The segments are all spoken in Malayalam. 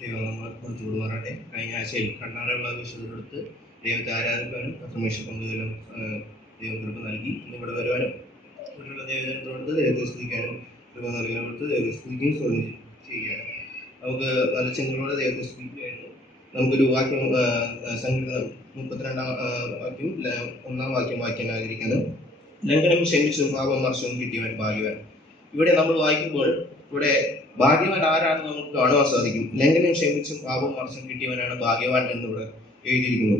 ദൈവം നമ്മൾ മാറട്ടെ. കഴിഞ്ഞ ആഴ്ചയിൽ കണ്ണാറുള്ള വിശുദ്ധരെടുത്ത് ദൈവത്തെ ആരാധിക്കാനും കർമ്മേഷ പങ്കുതലും ദൈവം കൃപ നൽകി. ഇന്നിവിടെ വരുവാനും ഇവിടെയുള്ള ദൈവജനത്തോടുത്ത് ദൈവത്തെ സ്തുതിക്കാനും കൃപ നൽകാനോടുത്ത് ദൈവത്തെ സ്തുതിക്കുകയും സ്വയം ചെയ്യുകയാണ്. നമുക്ക് നല്ല ചിന്തകളോടെ ദൈവത്തെ സ്തുതിക്കുകയായിരുന്നു. നമുക്കൊരു വാക്യം സങ്കീർത്തനം 32-ാം വാക്യം 1-ാം വാക്യം വായിക്കാൻ ആഗ്രഹിക്കുന്നത്. ലംഘനം ക്ഷമിച്ചും പാപമർശവും കിട്ടിയവൻ ഭാഗ്യവാൻ. ഇവിടെ നമ്മൾ വായിക്കുമ്പോൾ ഇവിടെ ഭാഗ്യവാൻ ആരാണെന്ന് നമുക്ക് കാണുവാൻ സാധിക്കും. ലംഘനം ക്ഷമിച്ചും പാപമർശം കിട്ടിയവനാണ് ഭാഗ്യവാൻ എന്നിവിടെ എഴുതിയിരിക്കുന്നു.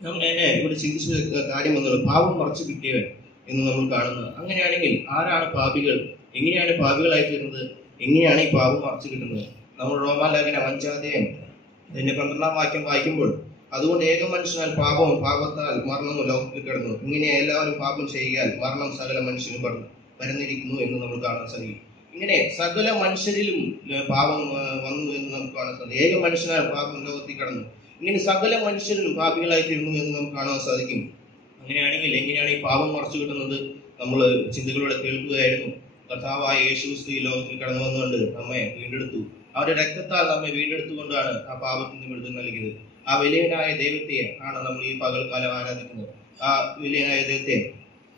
നമ്മൾ ഇവിടെ ചിന്തിച്ച കാര്യം എന്നുള്ളത് പാപം മറച്ചു കിട്ടിയവൻ എന്ന് നമ്മൾ കാണുന്നത്. അങ്ങനെയാണെങ്കിൽ ആരാണ് പാപികൾ? എങ്ങനെയാണ് പാപികളായി തീരുന്നത്? എങ്ങനെയാണ് ഈ പാപം മറച്ചു കിട്ടുന്നത്? നമ്മൾ റോമാലേഖനം 5-ാം 12-ാം വാക്യം വായിക്കുമ്പോൾ അതുകൊണ്ട് ഏക മനുഷ്യനാൽ പാപവും പാപത്താൽ മരണവും ലോകത്തിൽ കിടന്നു, ഇങ്ങനെ എല്ലാവരും പാപം ചെയ്യാൽ മരണം സകല മനുഷ്യനും പരന്നിരിക്കുന്നു എന്ന് നമ്മൾ കാണാൻ സാധിക്കും. ഇങ്ങനെ സകല മനുഷ്യരിലും പാപം വന്നു എന്ന് നമുക്ക് കാണാൻ സാധിക്കും. ഏക മനുഷ്യനാൽ പാപം ലോകത്തിൽ കടന്നു, ഇങ്ങനെ സകല മനുഷ്യരിലും പാപികളായി തീർന്നു എന്ന് നമുക്ക് കാണാൻ സാധിക്കും. അങ്ങനെയാണെങ്കിൽ എങ്ങനെയാണ് ഈ പാപം മറച്ചു കിട്ടുന്നത്? നമ്മൾ ചിന്തകളോടെ കേൾക്കുകയായിരുന്നു. കർത്താവായ യേശുക്രിസ്തു ഈ ലോകത്തിൽ കടന്നു വന്നുകൊണ്ട് നമ്മെ വീണ്ടെടുത്തു. അവരുടെ രക്തത്താൽ നമ്മെ വീണ്ടെടുത്തുകൊണ്ടാണ് ആ പാപത്തിൽ നിന്ന് വിടുതൽ നൽകിയത്. ആ വലിയനായ ദൈവത്തെ ആണ് നമ്മൾ ഈ പകൽക്കാലം ആരാധിക്കുന്നത്. ആ വലിയനായ ദൈവത്തെ,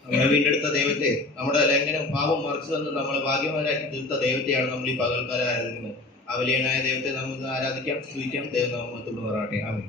നമ്മളെ വീണ്ടെടുത്ത ദൈവത്തെ, നമ്മുടെ ലംഘനം പാപം മറിച്ചു തന്ന് നമ്മളെ ഭാഗ്യവാനാക്കി തീർത്ത ദൈവത്തെയാണ് നമ്മൾ ഈ പകൽക്കാലം ആരാധിക്കുന്നത്. ആ വലിയനായ ദൈവത്തെ നമുക്ക് ആരാധിക്കാം, സ്തുതിക്കാം. ദൈവം നാമത്തിൽ മാറട്ടെ. ആമേൻ.